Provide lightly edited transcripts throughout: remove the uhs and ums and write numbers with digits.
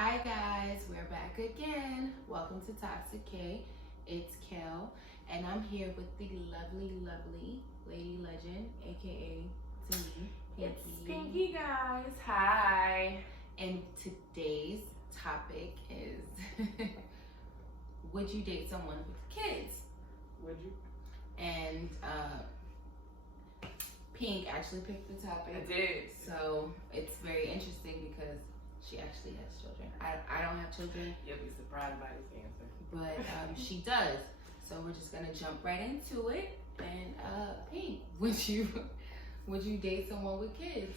Hi guys, we're back again. Welcome to Toxic K. It's Kel, and I'm here with the lovely Lady Legend, aka to me, It's Pinky, guys. Hi. And today's topic is would you date someone with kids? Would you? And Pink actually picked the topic. I did. So it's very interesting because she actually has children. I don't have children. You'll be surprised by this answer. But she does. So we're just gonna jump right into it. And Pink, would you date someone with kids?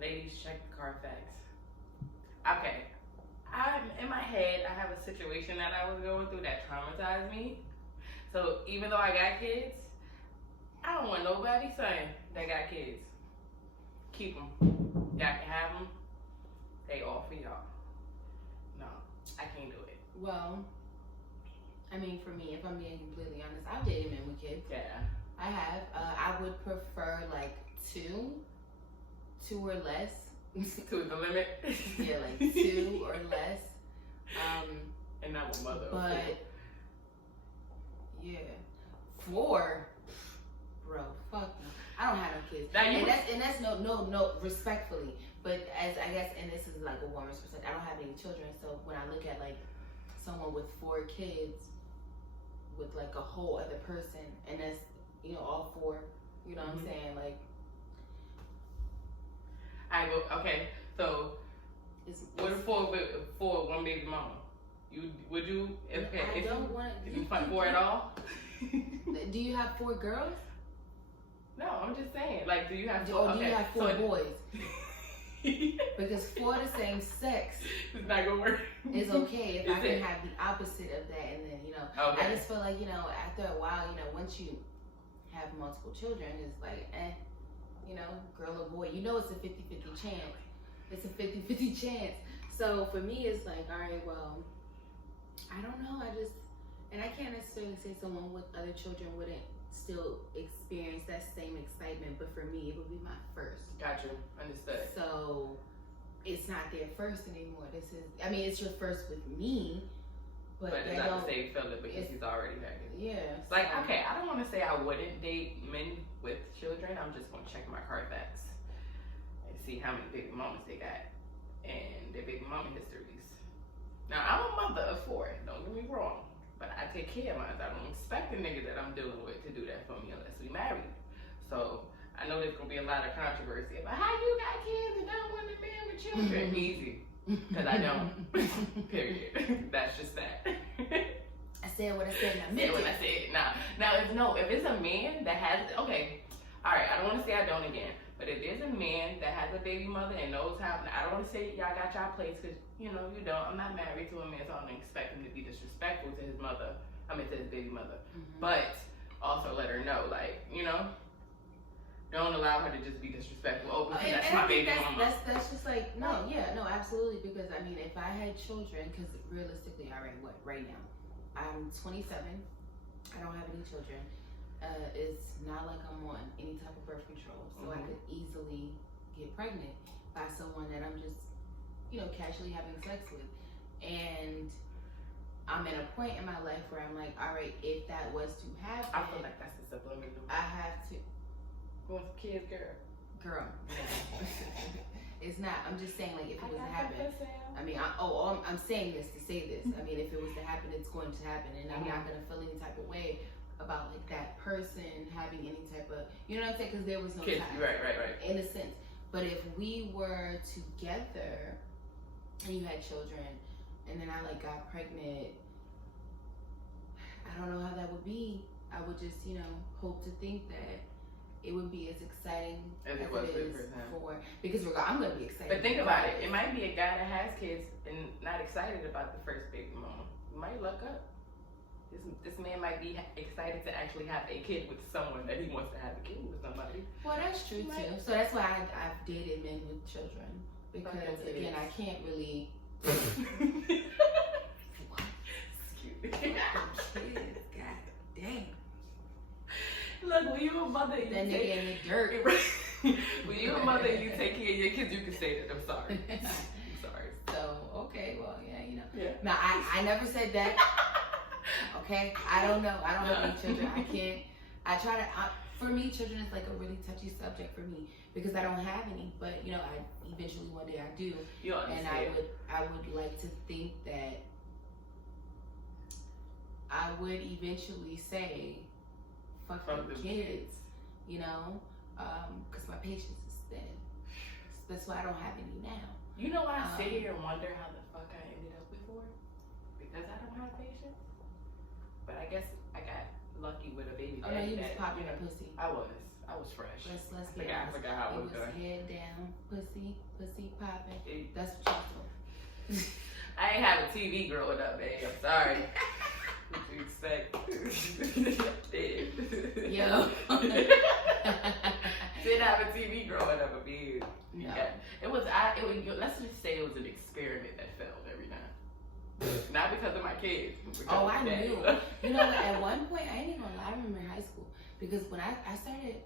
Ladies, check the Carfax. Okay. In my head, I have a situation that I was going through that traumatized me. So even though I got kids, I don't want nobody saying they got kids. Keep them. Y'all can have them. They all for y'all. No, I can't do it. Well, I mean, for me, if I'm being completely honest, I've dated men with kids. Yeah. I have. I would prefer like two or less. To the limit. Yeah, like 2 or less. And not with mother. But yeah, 4, bro. Fuck no. I don't have no kids. And that's no respectfully. But as I guess, and this is like a woman's perspective, I don't have any children. So when I look at like someone with 4 kids with like a whole other person, and that's all 4. You know what I'm saying? Like. Okay, so what if for one baby mama? Would you? Okay, I don't want. Did you fight 4 at all? Do you have 4 girls? No, I'm just saying. Like, do you have? Do you have 4 boys? Because 4 the same sex, it's not gonna work. It's okay if I can have the opposite of that, and then Okay. I just feel like after a while, once you have multiple children, it's like girl or boy, it's a 50-50 chance. It's a 50-50 chance. So for me, it's like, all right, well, I don't know. And I can't necessarily say someone with other children wouldn't still experience that same excitement, but for me, it would be my first. Got you. Understood. So it's not their first anymore. It's your first with me, but it's not the same feeling because he's already married. Yeah. Like, okay, I don't want to say I wouldn't date men with children. I'm just going to check my Carfax and see how many baby mamas they got and their baby mama histories. Now, I'm a mother of 4. Don't get me wrong. But I take care of mine. I don't expect the nigga that I'm dealing with to do that for me unless we married. So I know there's gonna be a lot of controversy about how you got kids and don't want a man with children. Easy, because I don't. Period. That's just that. I said what I said. And I meant what I said. Now, if it's a man that has, okay, all right. I don't want to say I don't again. But if there's a man that has a baby mother and knows how, I don't want to say y'all got y'all place because, you don't. I'm not married to a man, so I don't expect him to be disrespectful to his mother. To his baby mother. Mm-hmm. But also let her know, like, don't allow her to just be disrespectful. Oh, because that's my baby mama. That's just like, no, absolutely. Because, if I had children, because realistically, right now? I'm 27. I don't have any children. It's not like I'm on any type of birth control, so I could easily get pregnant by someone that I'm just, casually having sex with. And I'm at a point in my life where I'm like, all right, if that was to happen, I feel like that's the subliminal. I have to. Who wants kids, girl? It's not. I'm just saying, like, if it was to happen. I'm saying this to say this. If it was to happen, it's going to happen, and I'm not gonna feel any type of way about like that person having any type of, what I'm saying? Because there was no kids, time, right, in a sense. But if we were together and you had children, and then I got pregnant, I don't know how that would be. I would just, hope to think that it would be as exciting as it is for, because I'm gonna be excited. But think about it. It might be a guy that has kids and not excited about the first baby mama. You might luck up. This man might be excited to actually have a kid with someone that he wants to have a kid with somebody. Well, that's true too. So that's why I've dated men with children, because again, I can't really. What? Excuse me. Kids, god damn. Look, when you a mother, you that nigga in the dirt. When you a mother and you take care of your kids, you can say that. I'm sorry. I'm sorry. So okay, well, No, I never said that. Okay, I don't know. I don't have any children. I can't. I try to. For me, children is like a really touchy subject for me because I don't have any. But you know, I eventually one day I do, and I would like to think that I would eventually say, "Fuck the kids," you know, because my patience is thin. That's why I don't have any now. You know, I sit here and wonder how the fuck I ended up with four because I don't have patience. But I guess I got lucky with a baby. Oh no, you was popping a pussy. I was fresh. Let's I forgot how it was done. Head down, pussy popping. That's what you told. I ain't have a TV growing up, babe. I'm sorry. What you expect? Yo. Didn't have a TV growing up, a big. No. Yeah. Let's just say it was an experiment that failed every time. Not because of my kids. Oh, I knew. You know, at one point, I ain't even gonna lie, I remember in high school because when I started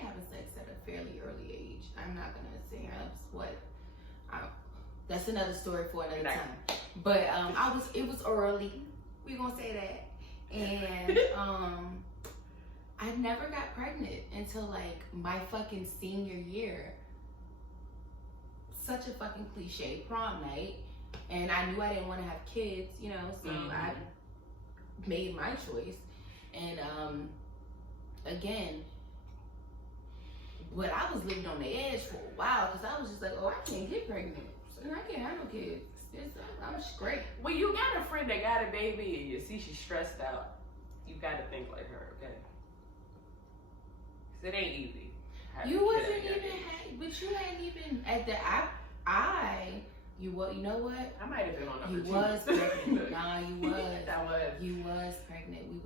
having sex at a fairly early age. I'm not gonna say that's another story for another time. But it was early. We gonna say that, and I never got pregnant until like my fucking senior year. Such a fucking cliche, prom night. And I knew I didn't want to have kids, you know, so I made my choice. And again, but I was living on the edge for a while because I was just like, oh, I can't get pregnant. So I can't have no kids. I'm straight. When you got a friend that got a baby and you see she's stressed out, you got to think like her, okay? Because it ain't easy. You wasn't even, but you ain't even at the you know what? I might have been on number 2. You was pregnant. Nah, you was. I was. You was pregnant.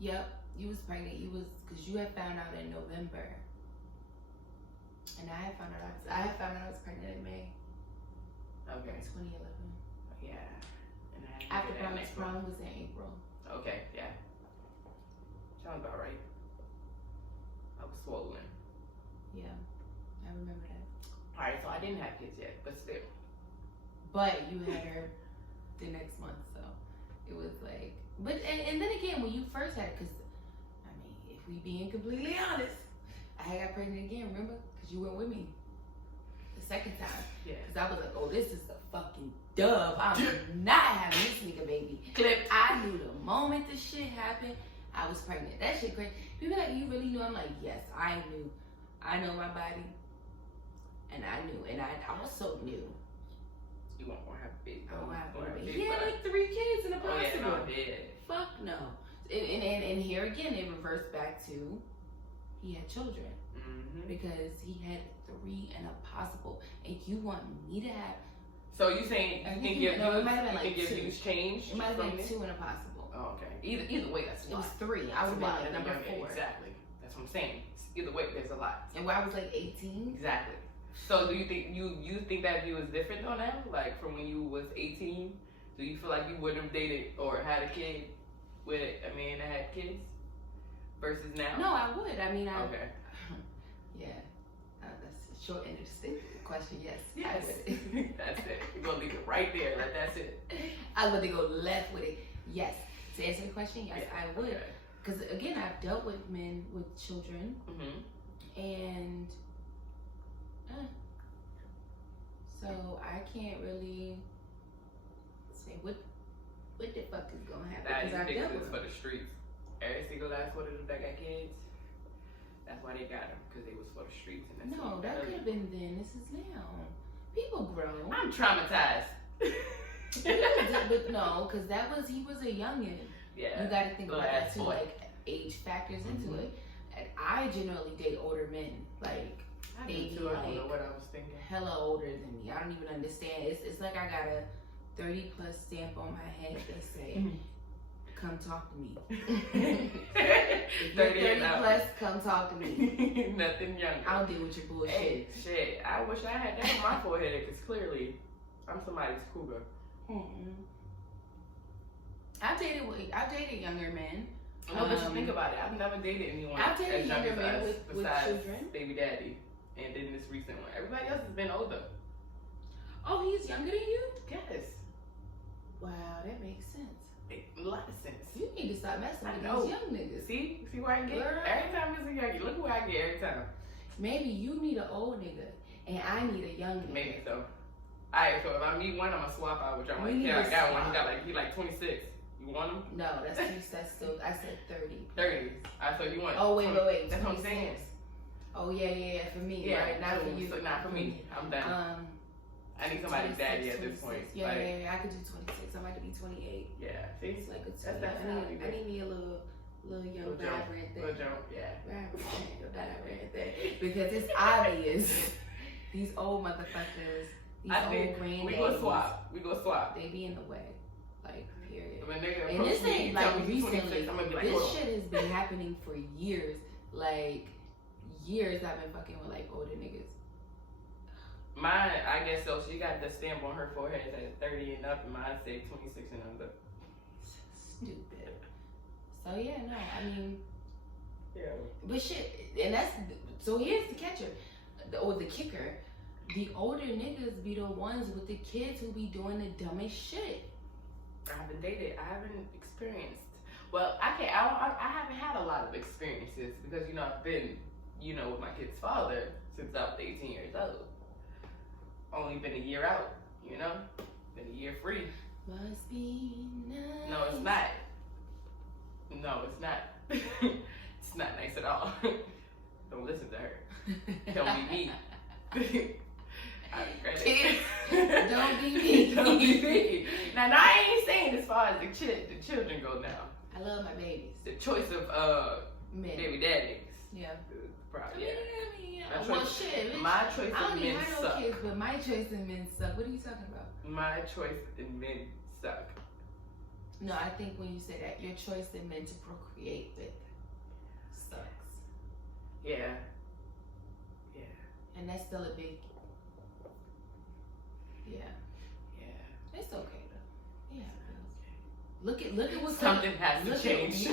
Yep, you was pregnant. You was, because you had found out in November. And I had found out I was pregnant in May. Okay. 2011. Yeah. And after prom was in April. Okay, yeah. Sounds about right. I was swollen. Yeah, I remember that. Alright, so I didn't have kids yet, but still. But you had her the next month, so it was like, but and then again, when you first had it, because I mean, if we being completely honest, I got pregnant again, remember? Because you went with me the second time. Yeah. Because I was like, oh, this is the fucking dub. I'm not having this nigga baby. Clip. I knew the moment this shit happened, I was pregnant. That shit crazy. People like, you really knew? I'm like, yes, I knew. I know my body. And I knew. And I also knew. You won't want to have a baby. I don't have a baby. He had like 3 kids in the process. Oh, yeah, no, I did. Fuck no. And here again, it reversed back to he had children. Mm-hmm. Because he had 3 and a possible. And you want me to have. So you saying you think your views changed? It might have been 2 and a possible. Oh, okay. Either way, that's a lot. It was 3. I was like number 4. Exactly. That's what I'm saying. Either way, there's a lot. And where I was like 18. Exactly. So do you think you think that view is different though now? Like from when you was 18? Do you feel like you wouldn't have dated or had a kid with a man that had kids versus now? No, I would. I mean, okay. Yeah. That's a short end of the question. Yes. Yes. That's it. We're gonna leave it right there. Like that's it. I would go left with it. Yes. To answer the question, yes, yeah, I would. Because again, I've dealt with men with children, and so I can't really say what the fuck is gonna happen. Because I've dealt with for the streets. Every single last one of them that got kids, that's why they got them, because they was for the streets. And that's no, that could have been then. This is now. People grow. I'm traumatized. But no, because he was a youngin'. Yeah. You got to think about that too. Like age factors into it. And I generally date older men. Like I do too. I don't know what I was thinking. Hella older than me. I don't even understand. It's like I got a 30+ stamp on my head that say, "Come talk to me." 30+, come talk to me. Nothing younger. I'll deal with your bullshit. Hey, shit. I wish I had that on my forehead because clearly I'm somebody's cougar. I've dated younger men. No, but you think about it. I've never dated anyone. I've dated younger men with children. Baby daddy, and then this recent one. Everybody else has been older. Oh, he's younger than you? Yes. Wow, that makes sense. A lot of sense. You need to stop messing I with know. these young niggas. See where I get? Girl. Every time it's a youngie, look where I get every time. Maybe you need an old nigga, and I need a young nigga. Maybe so. Alright, so if I meet one, I'm gonna swap out with y'all. We Like, need yeah, to I got swap. one. He like 26. You want him? No, that's still. I said 30. 30s. So you want? Oh wait. That's what I'm saying. 26. Oh yeah, for me, Yeah, right? Not so, for you. So not for me. I'm done. I need somebody's 26, daddy at this 26. point. Yeah, Like, I could do 26. I'm about to be 28. yeah. See? It's like a 20. That's how we do. I need me a little young vibrant thing. Little jump, yeah. Vibrant thing. Because it's obvious these old motherfuckers, these I old think granddaddies, we gonna swap. they be in the way. Like, period. When nigga And approach this me ain't and tell like me he's recently. 26, I'm gonna be like, This hold on. shit has been happening for years. Like, years I've been fucking with like older niggas. Mine, I guess so. She got the stamp on her forehead that says 30 and up, and mine say 26 and under. Stupid. So yeah, no, I mean, Yeah. but shit, and that's so. Here's the catcher, or the kicker. The older niggas be the ones with the kids who be doing the dumbest shit. I haven't dated. I haven't experienced. Well, I haven't had a lot of experiences because I've been with my kid's father since I was 18 years old. Only been a year out. Been a year free. Must be nice. No, it's not. No, it's not. It's not nice at all. Don't listen to her. Don't be me. I regret Kids, it. don't be me. Don't be me. Now, I ain't saying as far as the children go now. I love my babies. The choice of Men. baby daddies. Yeah. Probably. Yeah. My Well, choice- shit. My choice I of don't men even have no suck. kids, but my choice in men suck. What are you talking about? My choice in men suck. No, I think when you say that, your choice in men to procreate with sucks. Yeah. Yeah. And that's still a big. Yeah. Yeah. It's okay though. Yeah. Look at what's Something has to look at- change.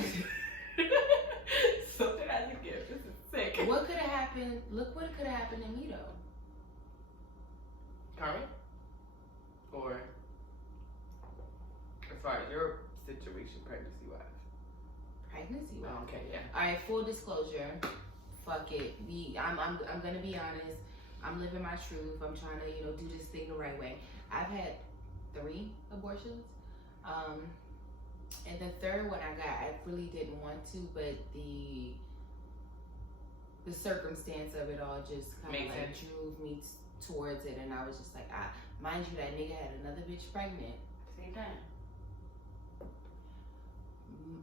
Something has to give. This is sick. What could have happened? Look what could have happened to me though. Carmen? Or as far as your situation pregnancy wise? Pregnancy. Oh, okay, yeah. All right. Full disclosure. Fuck it. I'm gonna be honest. I'm living my truth. I'm trying to do this thing the right way. I've had 3 abortions. And the third one I got, I really didn't want to, but the circumstance of it all just kind of like drove me towards it, and I was just like, mind you, that nigga had another bitch pregnant. Same time.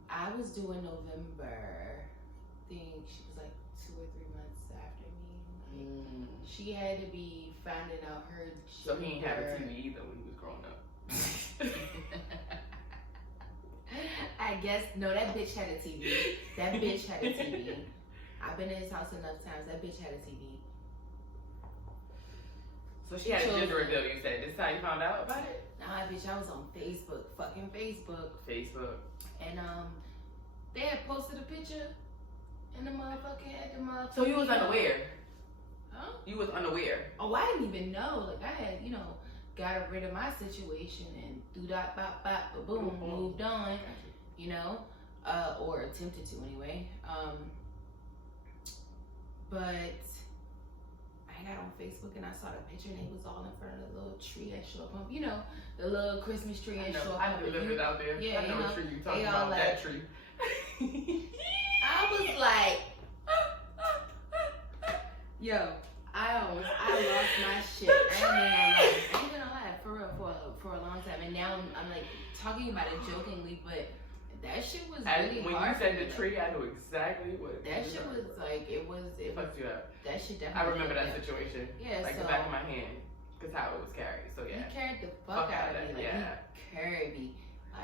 I was due in November. I think she was like 2 or 3 months after me. Like, she had to be finding out her. So he ain't have a TV either when he was growing up. I guess no. That bitch had a TV. That bitch had a TV. I've been in his house enough times. That bitch had a TV. So she had a gender reveal, you said. This is how you found out about it? Nah, bitch, I was on Facebook, fucking Facebook. Facebook. And they had posted a picture in the motherfucking So you was unaware? Huh? You was unaware? Oh, I didn't even know. Like, I had, got rid of my situation and do that, bop, bop, boom, moved on, or attempted to anyway. But I got on Facebook and I saw the picture and it was all in front of the little tree at Shore Pump. The little Christmas tree at Shore Pump. I lived it out there. Yeah, I know what tree you talking they about, all that tree. I was like, yo, I lost my shit. I ain't gonna lie, for real, for a long time. And now I'm like talking about it jokingly, but that shit was really when hard. you said the tree, I knew exactly what. That shit was like, it was. Fucked you up. That shit I definitely. remember that situation. Yeah, like so, the back of my hand, cause how it was carried. So yeah. He carried the fuck out of me. Like, yeah. he carried me.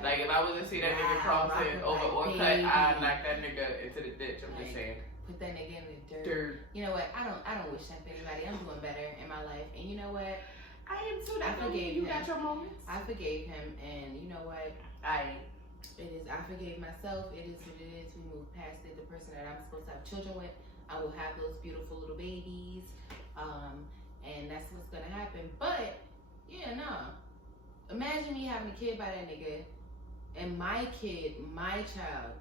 Like if I was to see that nigga crossing over Orcut, I'd knock that nigga into the ditch. I'm just saying. Put that nigga in the dirt. You know what? I don't wish that for anybody. I'm doing better in my life, and you know what? I am too. I forgave him. You got your moments. I forgave him, and you know what? I forgave myself. It is what it is. We move past it. The person that I'm supposed to have children with, I will have those beautiful little babies, and that's what's gonna happen. But Yeah, no. Imagine me having a kid by that nigga, and my kid, my child,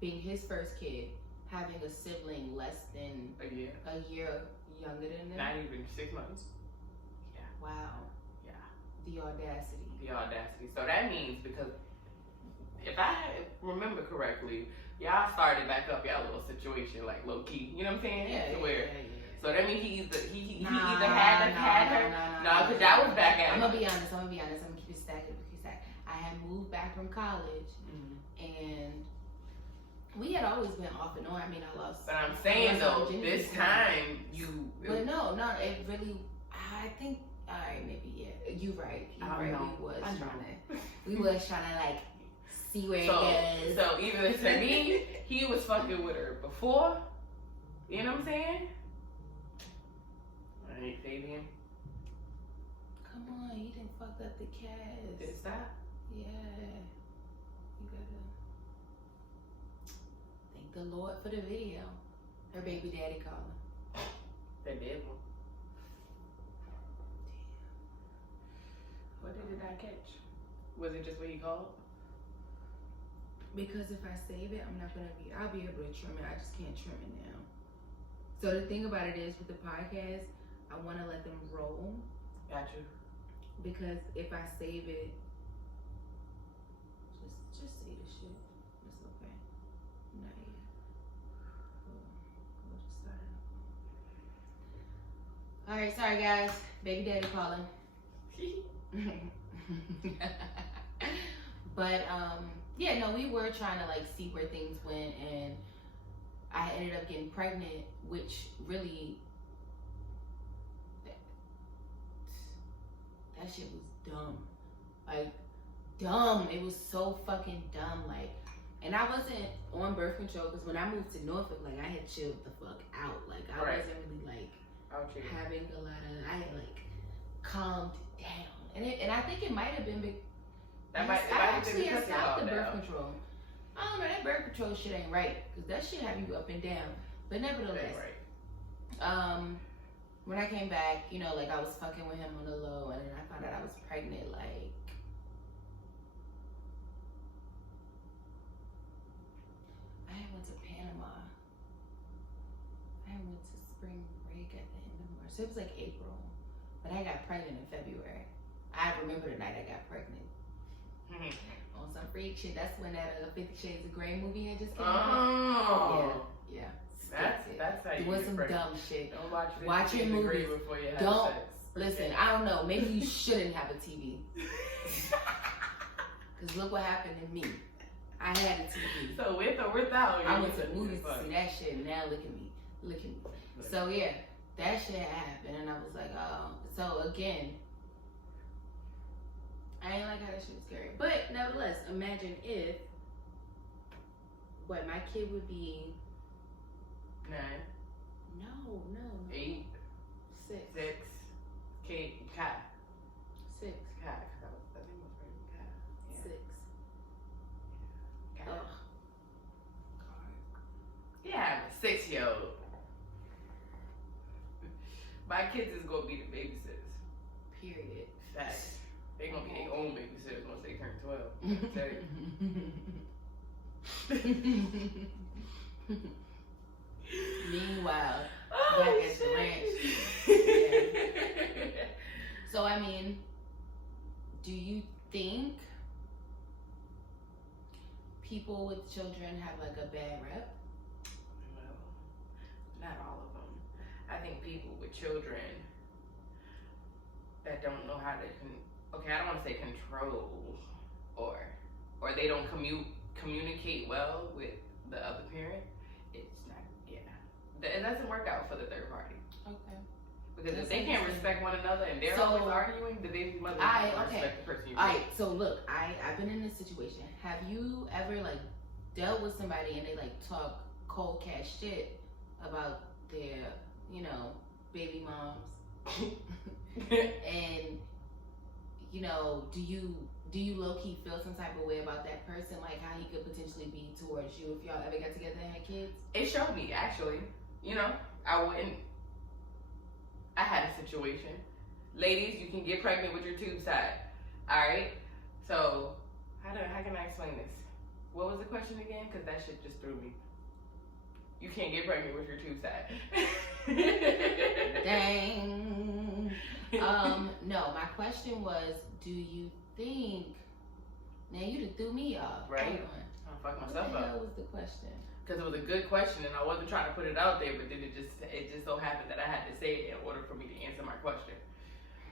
being his first kid, having a sibling less than A year. Younger than them. Not even 6 months. Wow. Yeah. The audacity. The audacity. So that means, because if I remember correctly, y'all started back up y'all little situation, like low key. You know what I'm saying? Yeah. To where, Yeah. so that means he either Nah, had her. No, because that was back at. I'm gonna be honest. I'm gonna keep it stacked. I had moved back from college, and we had always been off and on. I mean, I lost. But I'm saying though, this time But no, it really. I think. All right, maybe yeah. You right. You right. We was trying to like see where it goes. So even to me, he was fucking with her before. You know what I'm saying? All right, Fabian. Come on, you didn't fuck up the cast. Did it stop? Yeah. You gotta thank the Lord for the video. Her baby daddy calling. They did one. What did I catch? Was it just what he called? Because if I save it, I'll be able to trim it. I just can't trim it now. So the thing about it is with the podcast, I want to let them roll. Got you. Because if I save it, just say the shit. It's okay. Not yet. We'll just start it. All right, sorry guys. Baby daddy calling. But yeah, no, we were trying to like see where things went, and I ended up getting pregnant, which really that shit was dumb. Like dumb. It was so fucking dumb. Like, and I wasn't on birth control because when I moved to Norfolk, like I had chilled the fuck out. Like I wasn't really like having a lot of. I had like calmed down, and I think it might have been big. I actually had stopped the birth control. I don't know, that birth control shit ain't right, because that shit have you up and down. But nevertheless, when I came back, you know, like I was fucking with him on the low, and then I found out I was pregnant, like, I went to Panama. I went to spring break at the end of March. So it was like April. But I got pregnant in February. I remember the night I got pregnant. On some freak shit. That's when that 50 Shades of Grey movie had just came out. Yeah. That's how you doing some pregnant. dumb shit. Don't watch 50 Watching Shades of movies. Grey before you have Don't sex. listen. I don't know. Maybe you shouldn't have a TV. Cause look what happened to me. I had a TV. So with or without, I went to the movies to see that shit, and now look at me. So yeah, that shit happened, and I was like, oh. So again, I ain't like how that shit was scary. But nevertheless, imagine if my kid would be 9. No. 8. 6. 6. Kate. Cat. 6. Cat. I think it was pretty cat. 6. Cat. Ugh. Yeah, I'm a 6-year-old. My kids is gonna be the babysitters. Period. Facts. They gonna be their own babysitters once they turn 12. Meanwhile, back at the ranch. Yeah. So I mean, do you think people with children have like a bad rep? Well, not all of them. I think people with children that don't know how to I don't want to say control, or they don't communicate well with the other parent. It's not, it doesn't work out for the third party. Okay. Because if they can't respect one another and they're always arguing, the baby mother doesn't respect the person you're with. Alright, so look, I've been in this situation. Have you ever like dealt with somebody and they like talk cold cash shit about their, you know, baby moms? And you know, do you low-key feel some type of way about that person, like how he could potentially be towards you if y'all ever got together and had kids? It showed me, actually. You know, I had a situation Ladies, you can get pregnant with your tubes tied. Alright? So, how can I explain this? What was the question again? Because that shit just threw me. You can't get pregnant with your tubes tied. Dang. No, my question was, do you think, now you done threw me off. Right. Hold on. I fucked What myself the up. hell was the question? Because it was a good question and I wasn't trying to put it out there, but then it just so happened that I had to say it in order for me to answer my question.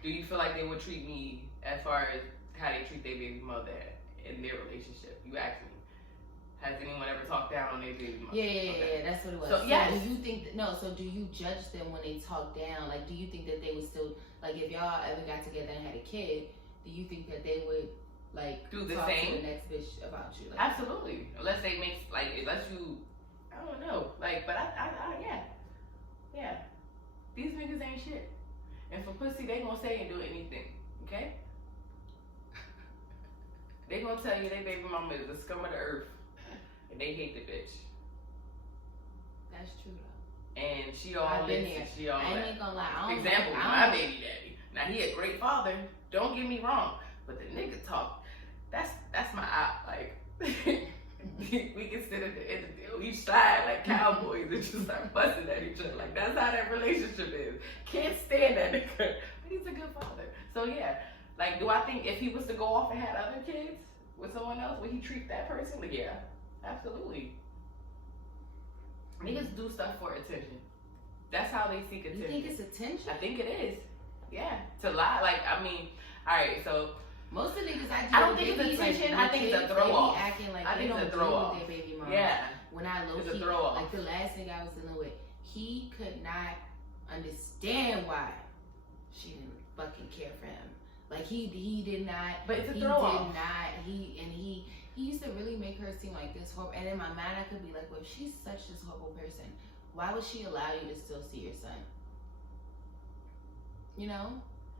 Do you feel like they would treat me as far as how they treat their baby mother in their relationship? You asked me. Has anyone ever talked down on their baby mother? Yeah, that's what it was. So, yes. Do you think so do you judge them when they talk down? Like, do you think that they would still, like, if y'all ever got together and had a kid, do you think that they would, like, do the talk same to the next bitch about you? Like, absolutely. Unless they make, like, unless you, I don't know. Like, but yeah. These niggas ain't shit. And for pussy, they gonna say and do anything, okay? They gonna tell you their baby mama is the scum of the earth. And they hate the bitch. that's true though. And she all I've been this there. and she all I that. ain't gonna lie. I don't Example, like, my baby daddy. Now he a great father. Don't get me wrong. But the nigga talk, that's my eye. Like we can sit at the end of each side like cowboys and just start busting at each other. Like that's how that relationship is. Can't stand that nigga. But he's a good father. So yeah. Like, do I think if he was to go off and had other kids with someone else, would he treat that person? Like, yeah. Absolutely. Niggas do stuff for attention. That's how they seek attention. You think it's attention? I think it is. Yeah. To lie, like, I mean, alright, so most of the niggas I don't think it's attention, I think it's a throw off. Acting like I they think don't it's a throw deal off. with their baby mom. Yeah. When I low It's a key, throw off. like the last nigga I was dealing with, he could not understand why she didn't fucking care for him. Like he did not. But it's a he throw off. did not. He used to really make her seem like this horrible. And in my mind, I could be like, well, if she's such this horrible person, why would she allow you to still see your son? You know,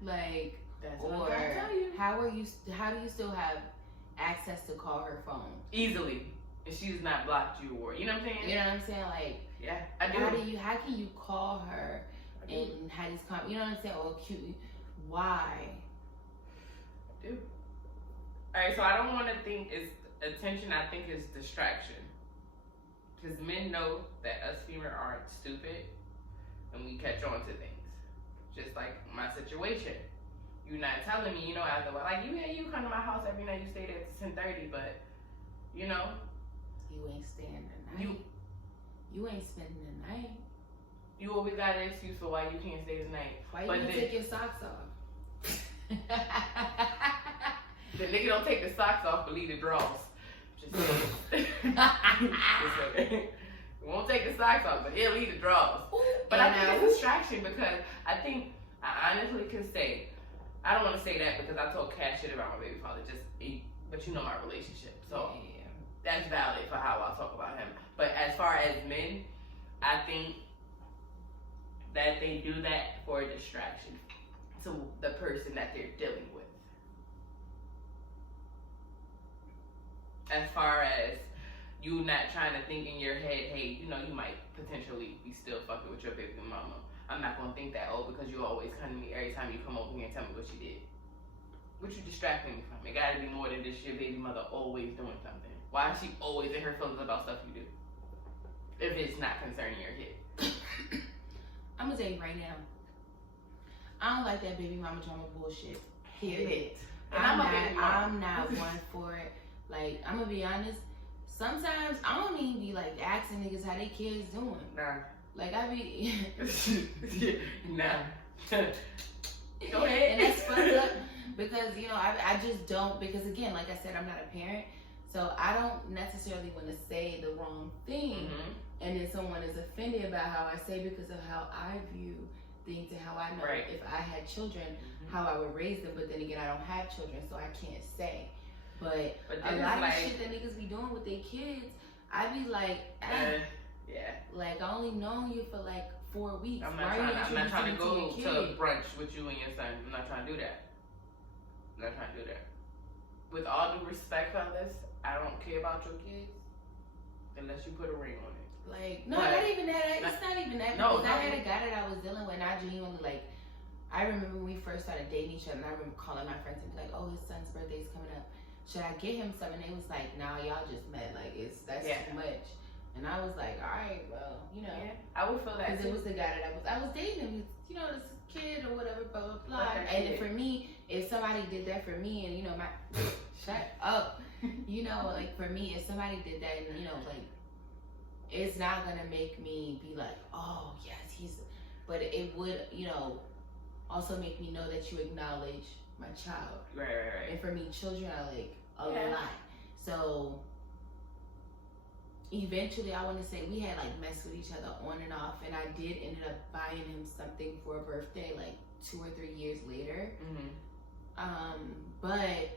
like, that's what I'm or trying to tell you. how do you still have access to call her phone Easily. And she's not blocked you or you know what I'm saying? You know what I'm saying? Like, Yeah, I do. how can you call her and have these you know what I'm saying? Or cute, why? I do. Alright, so I don't want to think it's attention, I think it's distraction. Because men know that us females aren't stupid and we catch on to things. Just like my situation. You're not telling me, you know, after like you come to my house every night, you stay there till 10:30, but you know. You ain't staying the night. You ain't spending the night. You always got an excuse for why you can't stay the night. Why you But didn't then- take your socks off? The nigga don't take the socks off, but leave the drawers. Just saying. He won't take the socks off, but he'll leave the drawers. But I think it's distraction because I honestly can say, I don't want to say that because I told cash shit about my baby father, but you know my relationship. So that's valid for how I talk about him. But as far as men, I think that they do that for a distraction to the person that they're dealing with. As far as you not trying to think in your head, hey, you know, you might potentially be still fucking with your baby mama. I'm not gonna think that, because you always come to me every time you come over here and tell me what you did. What you distracting me from? It gotta be more than just your baby mother always doing something. Why is she always in her feelings about stuff you do? If it's not concerning your kid. I'm gonna tell you right now. I don't like that baby mama drama bullshit. Period. And I'm not one for it. Like, I'm gonna be honest. Sometimes I don't even be like asking niggas how they kids doing. Nah. Like I be Nah. Go ahead. And that's fucked up because you know I just don't, because again, like I said, I'm not a parent, so I don't necessarily want to say the wrong thing, and then someone is offended about how I say because of how I view things and how I know if I had children, how I would raise them. But then again, I don't have children, so I can't say. But a lot of shit that niggas be doing with their kids, I be like, like I only known you for like 4 weeks. I'm not trying to go to brunch with you and your son. I'm not trying to do that. I'm not trying to do that. With all due respect, fellas, I don't care about your kids unless you put a ring on it. Like, no, not even that. It's not even that. No, because I had a guy that I was dealing with, and I genuinely like, I remember when we first started dating each other, and I remember calling my friends and be like, "Oh, his son's birthday's coming up. Should I get him something?" And they was like, "Nah, y'all just met. Like, that's too much." And I was like, "All right, well, you know." Yeah, I would feel that because it was the guy that I was dating him. You know, this kid or whatever, blah blah blah. And for me, if somebody did that for me, and you know, shut up. You know, like for me, if somebody did that, and you know, like, it's not gonna make me be like, "Oh yes, but it would, you know, also make me know that you acknowledge my child. Right. And for me, children are like a lot. So eventually, I want to say we had like messed with each other on and off, and I did ended up buying him something for a birthday like 2 or 3 years later. But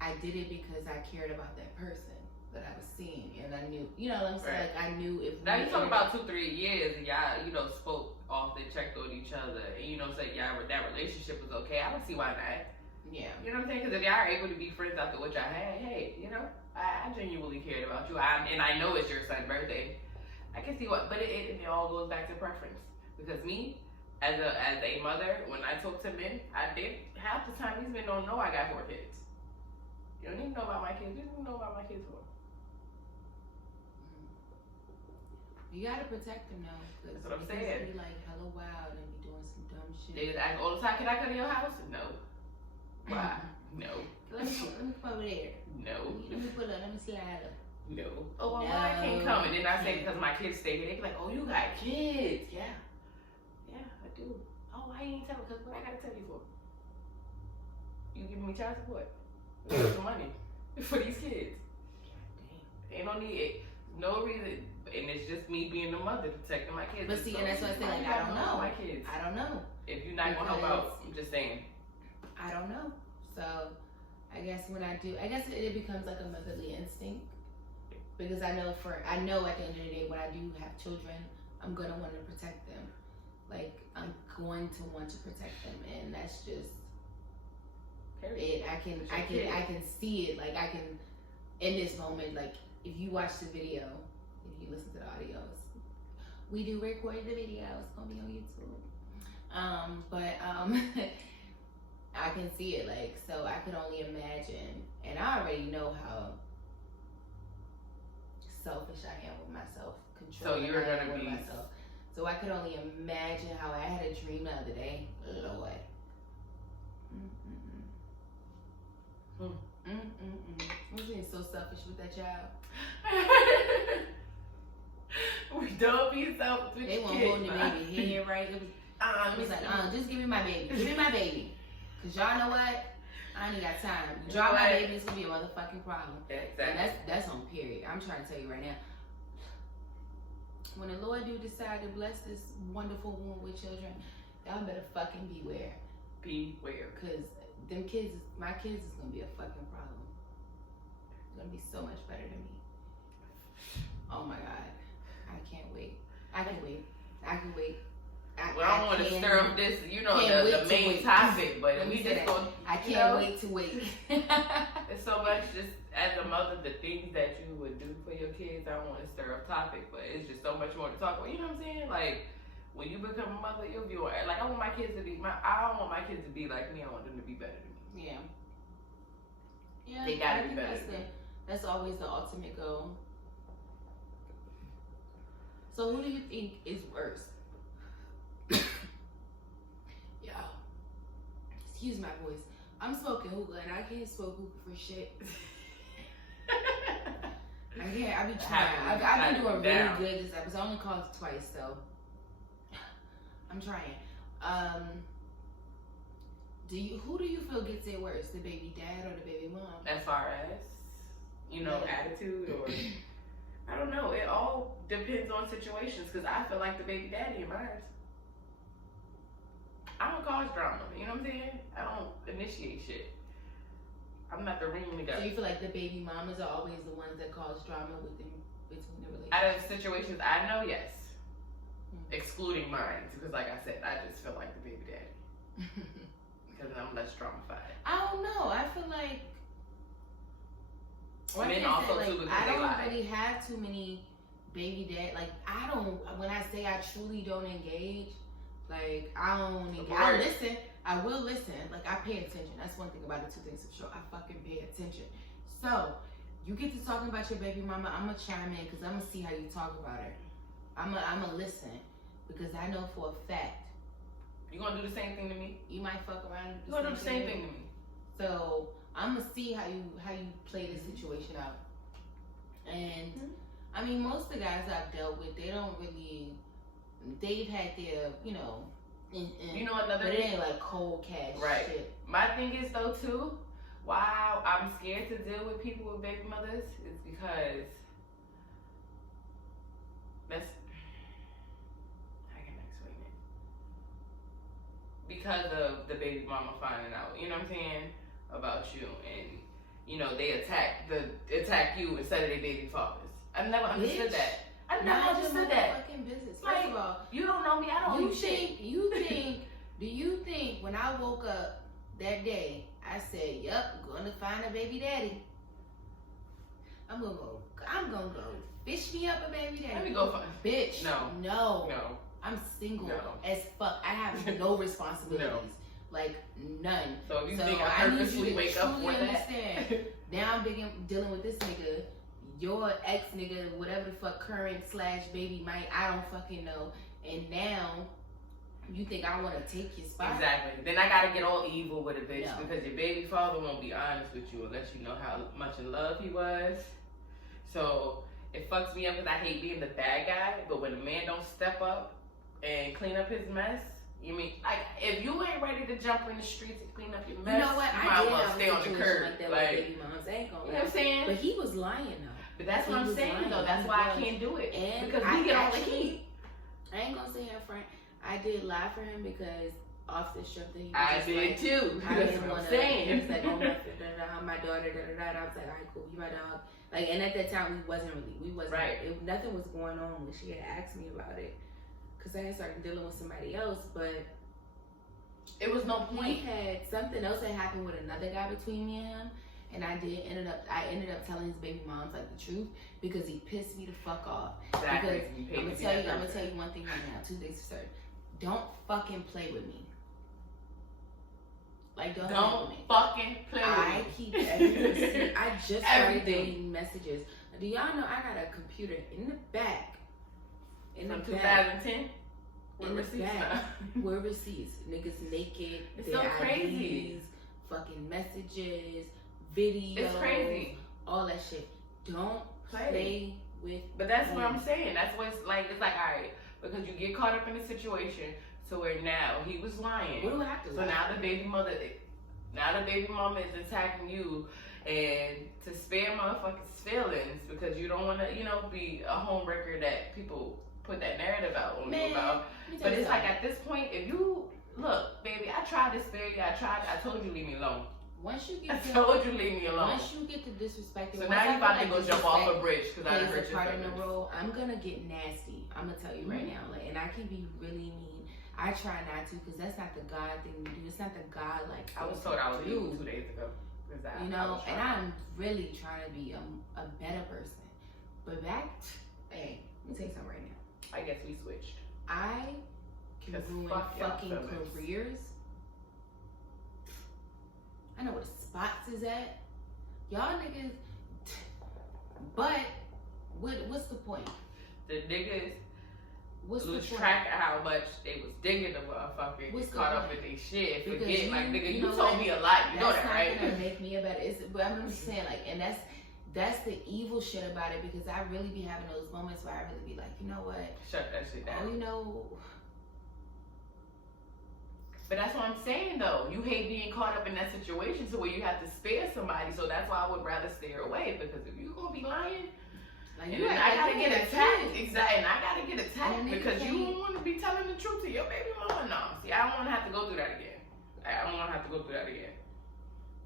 I did it because I cared about that person that I was seeing, and I knew, you know what I'm saying? Like I knew if now you talking about 2-3 years, and y'all, you know, spoke often, checked on each other, and you know, said y'all that relationship was okay. I don't see why not. Yeah. You know what I'm saying? Because if y'all are able to be friends after what y'all had, hey, you know, I genuinely cared about you. And I know it's your son's birthday. I can see what, but it all goes back to preference. Because me, as a mother, when I talk to men, I did half the time these men don't know I got 4 kids. You don't even know about my kids. You don't even know about my kids for. You gotta protect them now. That's what I'm saying. Be like hella wild and be doing some dumb shit. They just ask all the time, "Can I come to your house?" No. Why? No. Let me come over there. No. Let me pull up. Let me slide up. No. Oh, well, why I can't come? And then I say because my kids stay here. They be like, "Oh, you got kids?" Yeah. Yeah, I do. Oh, why you ain't tell me? Because what I gotta tell you for? You giving me child support? Some money for these kids. Ain't no need. No reason. And it's just me being the mother protecting my kids. But see, and that's what I say, like, I don't know. My kids. I don't know. If you're not gonna help out, I'm just saying. I don't know. So, I guess when I do, I guess it becomes like a motherly instinct. Because I know at the end of the day, when I do have children, I'm gonna want to protect them. Like, I'm going to want to protect them, and that's just it. I can see it. Like, I can, in this moment, like, if you watch the video, if you listen to the audios, we do record the video. It's gonna be on YouTube. I can see it, like, so I could only imagine, and I already know how selfish I am with myself, controlling so you're gonna be myself. So I could only imagine how I had a dream the other day. Lord. I'm being so selfish with that child. We don't be selfish with they won't hold the baby head right. It was like, just give me my baby. Give me my baby. Cause y'all know what? I ain't got time. You drop my baby, it's gonna be a motherfucking problem. Exactly. And that's on period. I'm trying to tell you right now. When the Lord do decide to bless this wonderful woman with children, y'all better fucking beware. Beware. Cause my kids is gonna be a fucking problem. It's gonna be so much better than me. Oh my God. I can't wait. I can wait. I don't want to stir up this, you know, the main topic, but we just going to, I can't wait to wait. It's so much just, as a mother, the things that you would do for your kids, I don't want to stir up topic, but it's just so much more to talk about, you know what I'm saying? Like, when you become a mother, you'll be, like, I want my kids to be, I don't want my kids to be like me, I want them to be better than me. Yeah. Yeah, they gotta be better than me. That's always the ultimate goal. So who do you think is worse? Yo, excuse my voice. I'm smoking hookah and I can't smoke hookah for shit. I can't. I be trying. I've been doing really good this episode. I only called it twice, so I'm trying. Who do you feel gets it worse, the baby dad or the baby mom? As far as, you know, attitude or. I don't know. It all depends on situations because I feel like the baby daddy in mine. I don't cause drama. You know what I'm saying? I don't initiate shit. I'm not the ring nigga. So you feel like the baby mamas are always the ones that cause drama between the relationship? Out of situations I know, yes. Excluding mine because, like I said, I just feel like the baby daddy because I'm less traumatized. I don't know. I feel like. Men also too because I don't really have too many baby dad. Like when I say I truly don't engage, Like, I don't need. I listen. I will listen. Like, I pay attention. That's one thing about the two things for sure. I fucking pay attention. So, you get to talking about your baby mama, I'm gonna chime in because I'm gonna see how you talk about her. I'm gonna listen because I know for a fact. You gonna do the same thing to me? You might fuck around. You gonna do the same thing to me? So I'm gonna see how you play this situation out. And I mean, most of the guys I've dealt with, they don't really. They've had their, you know. You know another. But it ain't like cold cash shit. My thing is though too. Why I'm scared to deal with people with baby mothers is because that's, how can I explain it? Because of the baby mama finding out, you know what I'm saying, about you, and you know they attack you instead of their baby fathers. I've never understood that. I never understood that. Business. First Like, of all, you don't know me. I don't know shit. Do you think when I woke up that day, I said, "Yep, I'm gonna find a baby daddy. I'm gonna go fish me up a baby daddy." Let me go find. Bitch. No. I'm single as fuck. I have no responsibilities. Like none. So if you think I purposely wake up for that? Understand. Now I'm dealing with this nigga, your ex nigga, whatever the fuck, current / baby might, I don't fucking know. And now you think I want to take your spot? Exactly. Then I gotta get all evil with a bitch because your baby father won't be honest with you unless you know how much in love he was. So it fucks me up because I hate being the bad guy. But when a man don't step up and clean up his mess, you mean like if you ain't ready to jump in the streets and clean up your mess, you know what? you might as well stay on the curb. Like that with baby moms. I ain't gonna lie. You know what I'm saying? But he was lying though. But that's what I'm saying though. That's why I can't do it. And because we get all the heat. I ain't gonna say here front. I did lie for him because off the strip that he was I did like, too. I That's didn't what want I'm to. saying. He was like, "Oh my daughter, da da da." I was like, "All right, cool, you my dog." Like, and at that time we wasn't right. Nothing was going on when she had asked me about it because I had started dealing with somebody else, but it was no point. Something else had happened with another guy between me and him. And I ended up telling his baby moms like the truth because he pissed me the fuck off. Exactly. Because I'm gonna tell you one thing right now. 2 things for certain. Don't fucking play with me. Like don't fucking play with me. I keep everything. I just started getting messages. Do y'all know I got a computer in the back? From 2010. In the back. Where receipts? Niggas naked. It's so crazy. IDs, fucking messages. Videos, it's crazy. All that shit. Don't play with. But that's what I'm saying. That's what it's like. It's like, all right, because you get caught up in a situation. So where now he was lying. What do I have to? So now the baby mama is attacking you, and to spare motherfuckers' feelings because you don't want to, be a homewrecker that people put that narrative out on you about. But it's like at this point, if you look, baby, I tried to spare you. I told you leave me alone. Once you get leave me alone. Once you get to disrespecting, so now you about to go jump off a bridge because I hurt your in the role. I'm gonna get nasty. I'm gonna tell you right now, and I can be really mean. I try not to because that's not the God thing to do. It's not the God like. I was told I was evil 2 days ago. And I'm really trying to be a better person. But hey, let me tell you something right now. I guess we switched. I can ruin fucking careers. I know where the spots is at. Y'all niggas. But what's the point? The niggas lose track of how much they was digging the motherfucker. Get caught up in their shit. Forget, like, nigga, you told me a lot. You know that, right? That's not gonna make me a better. But I'm just saying, like, and that's the evil shit about it because I really be having those moments where I really be like, you know what? Shut that shit down. But that's what I'm saying though. You hate being caught up in that situation to where you have to spare somebody. So that's why I would rather steer away because if you're gonna be lying, like, and I gotta get attacked. Exactly, and I gotta get attacked because you don't want to be telling the truth to your baby mama. No, see, I don't want to have to go through that again. I don't want to have to go through that again.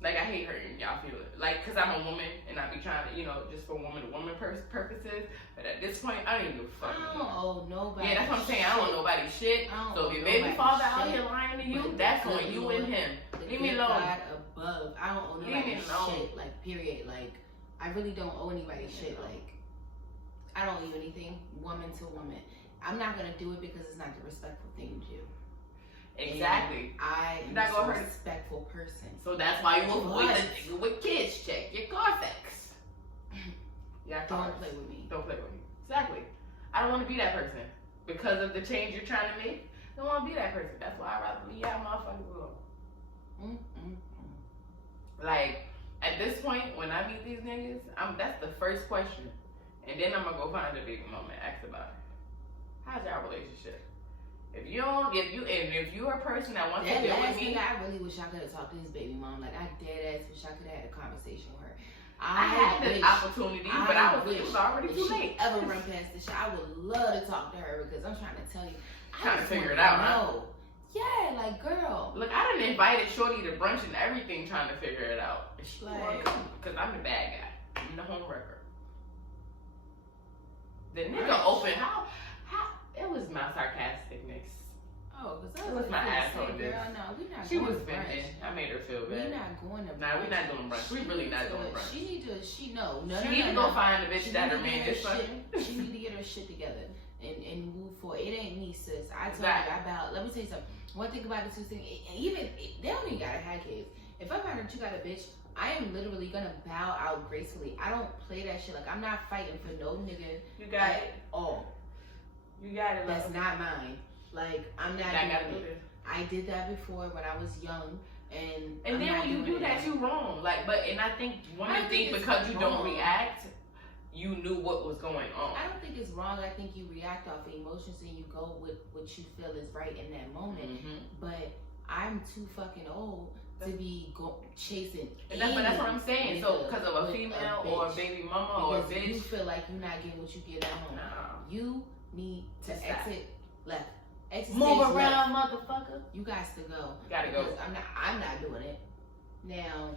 Like, I hate hurting y'all feelings. Like, because I'm a woman and I be trying to, just for woman-to-woman purposes. But at this point, I don't even fuck with you. I don't owe nobody. Yeah, that's what I'm saying. I don't owe nobody shit. So if your baby father out here lying to you, that's on you and him. Leave me alone. God above. I don't owe nobody shit. Like, period. Like, I really don't owe anybody shit. Like, I don't owe you anything, woman to woman. I'm not going to do it because it's not the respectful thing to do. Exactly. I am Not a gonna hurt. respectful person. So that's why you avoid What? the nigga with kids. Check your Carfax. Yeah, Don't play with me. Don't play with me. Exactly. I don't want to be that person because of the change you're trying to make. I don't want to be that person. That's why I'd rather leave y'all motherfuckers alone. Like, at this point, when I meet these niggas, that's the first question. And then I'm gonna go find a baby mama and ask about it. How's y'all relationship? If you're a person that wants to That deal last with me, nigga, I really wish I could have talked to his baby mom. Like, I dead ass wish I could have had a conversation with her. I had the opportunity, but it was already if too she late. ever run past the shit, I would love to talk to her because I'm trying to tell you. Trying to figure it out, huh? Yeah, like, girl. Look, I done invited Shorty to brunch and everything trying to figure it out. And she Like- because I'm the bad guy. I'm the home wrecker. The nigga Right. opened, how, it was my sarcasticness. Oh, because It was my asshole, girl. dude. No, we not She going was to brunch. venting. I made her feel We bad. not going to brunch. Nah, we not doing brunch. We really not doing brunch. She need to, She need to no. go find a bitch She that need her to man get just her fucking. She need to get her shit together and move forward. It ain't me, sis. I told Exactly. you about. Let me tell you something. One thing about the two things, they don't even gotta have kids. If I find out you got a bitch, I am literally gonna bow out gracefully. I don't play that shit. Like, I'm not fighting for no nigga You got at it. all. You got it. That's love. not mine. Like, I'm not I gotta doing do it. this. I did that before when I was young, and And I'm then not when you doing do it that, now. you wrong. Like, and I think I women don't think think it's because you don't wrong. react, you knew what was going on. I don't think it's wrong. I think you react off of emotions and you go with what you feel is right in that moment. Mm-hmm. But I'm too fucking old to be chasing. And that's what I'm saying. So, because of a with female or a bitch. baby mama or a Because you bitch, feel like you're not getting what you get at home. nah. You need to Stop. exit left. Exit Move stage around, left. motherfucker. You guys to go. You gotta go. Because I'm not doing it. Now,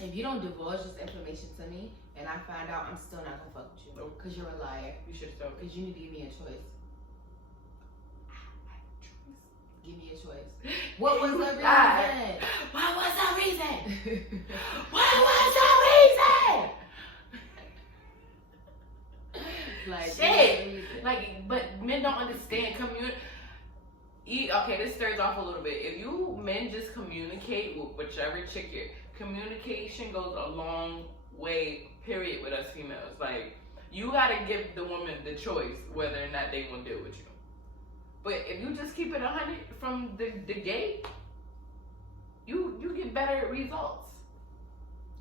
if you don't divulge this information to me and I find out, I'm still not gonna fuck with you. Nope. Because you're a liar. You should have told me. Because you need to give me a choice. Give me a choice. What was the reason? lied. What was the reason? What was the reason? Like, Shit. Like, but men don't understand okay, this starts off a little bit. If you men just communicate with whichever chick communication goes a long way, period, with us females. Like, you gotta give the woman the choice whether or not they want to deal with you. But if you just keep it 100 from the gate, you get better results.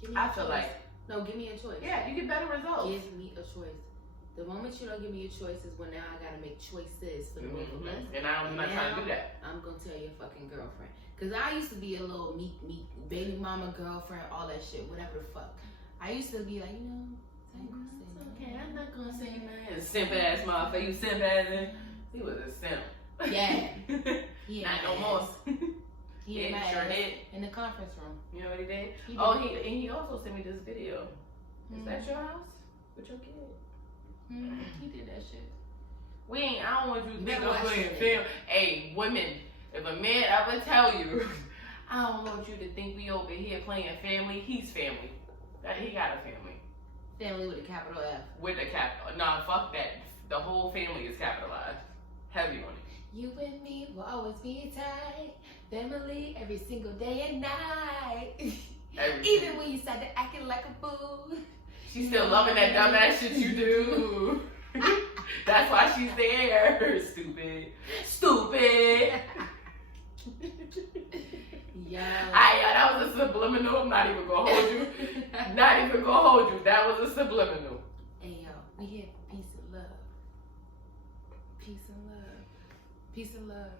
Give me I a feel choice. like. No, give me a choice. Yeah, you get better results. Give me a choice. The moment you don't give me a choice is when now I gotta make choices for the both of us. And I'm not trying to do that. I'm gonna tell your fucking girlfriend. Cause I used to be a little meek, baby mama, girlfriend, all that shit, whatever the fuck. I used to be like, I ain't gonna say Okay, nothing. I'm not gonna say nothing. Simp ass motherfucker, you simp ass. He was a simp. Yeah. He Not had no my more. ass. He had Yeah, my sure ass did. in the conference room. You know what he did? He did. Oh, he also sent me this video. Is Mhm. that your house with your kid? He did that shit. I don't want you to You think better I'm watch playing it. film. Hey, women, if a man ever tell you, I don't want you to think we over here playing family, he's family. He got a family. Family with a capital F. With a cap. Nah, fuck that. The whole family is capitalized. Heavy on it. You and me will always be tight. Family every single day and night. Even when you started acting like a fool. She's still loving that dumbass shit you do. That's why she's there. Stupid. Stupid. Yeah. That was a subliminal. I'm not even gonna hold you. Not even gonna hold you. That was a subliminal. Hey yo, we here for peace and love. Peace and love. Peace and love.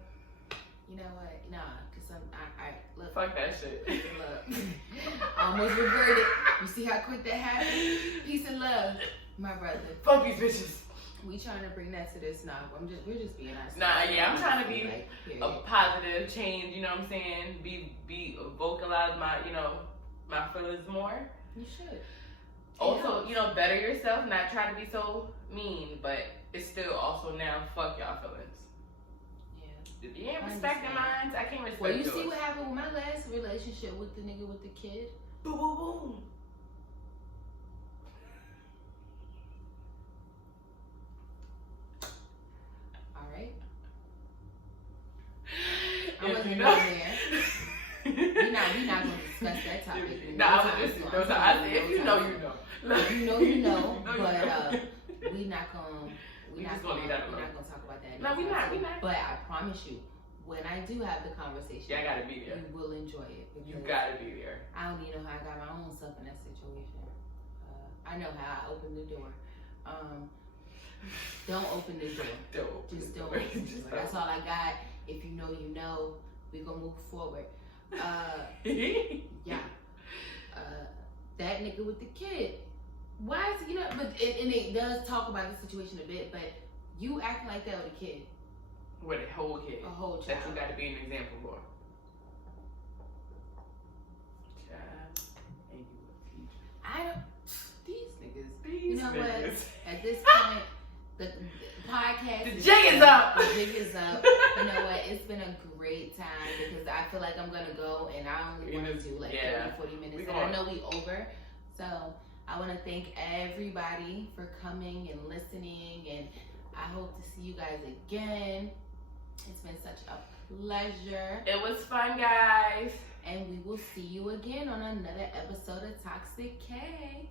You know what? Nah, cause I look. Fuck that shit. Peace and love. I almost reverted. You see how quick that happened? Peace and love, my brother. Fuck these bitches. We trying to bring that to this now. We're just being nice. Nah, yeah, I'm trying to be like, period. A positive change. You know what I'm saying? Be vocalize my my feelings more. You should. Also, better yourself. Not try to be so mean, but it's still also now fuck y'all feelings. Yeah. If you ain't respecting mine, I can't respect Well, you yours. see what happened with my last relationship with the nigga with the kid? Boom, boom, boom. All right. If No time. I said, if you know, you know. If you know, you know. You But know. we not gonna. We just gonna leave that alone. We're not gonna talk about that. No, we not. We not. But I promise you, when I do have the conversation, Yeah, I gotta be there. you will enjoy it. You gotta be there. I don't even know how I got my own self in that situation. I know how I opened the door. Don't open the door. Just don't open the door. That's all I got. If you know, you know. We gonna move forward. Yeah. That nigga with the kid. Why is but and it does talk about the situation a bit, but you acting like that with a kid. With a whole kid. A whole child. That you got to be an example for. Child, and you a teacher. I don't. These niggas. These You know niggas. what? At this point, the podcast. The jig is up. The jig is up. You know what? It's been a great time because I feel like I'm gonna go and I only want to do like 30, 40 minutes. And I know we over. So I want to thank everybody for coming and listening, and I hope to see you guys again. It's been such a pleasure. It was fun, guys. And we will see you again on another episode of Toxic K.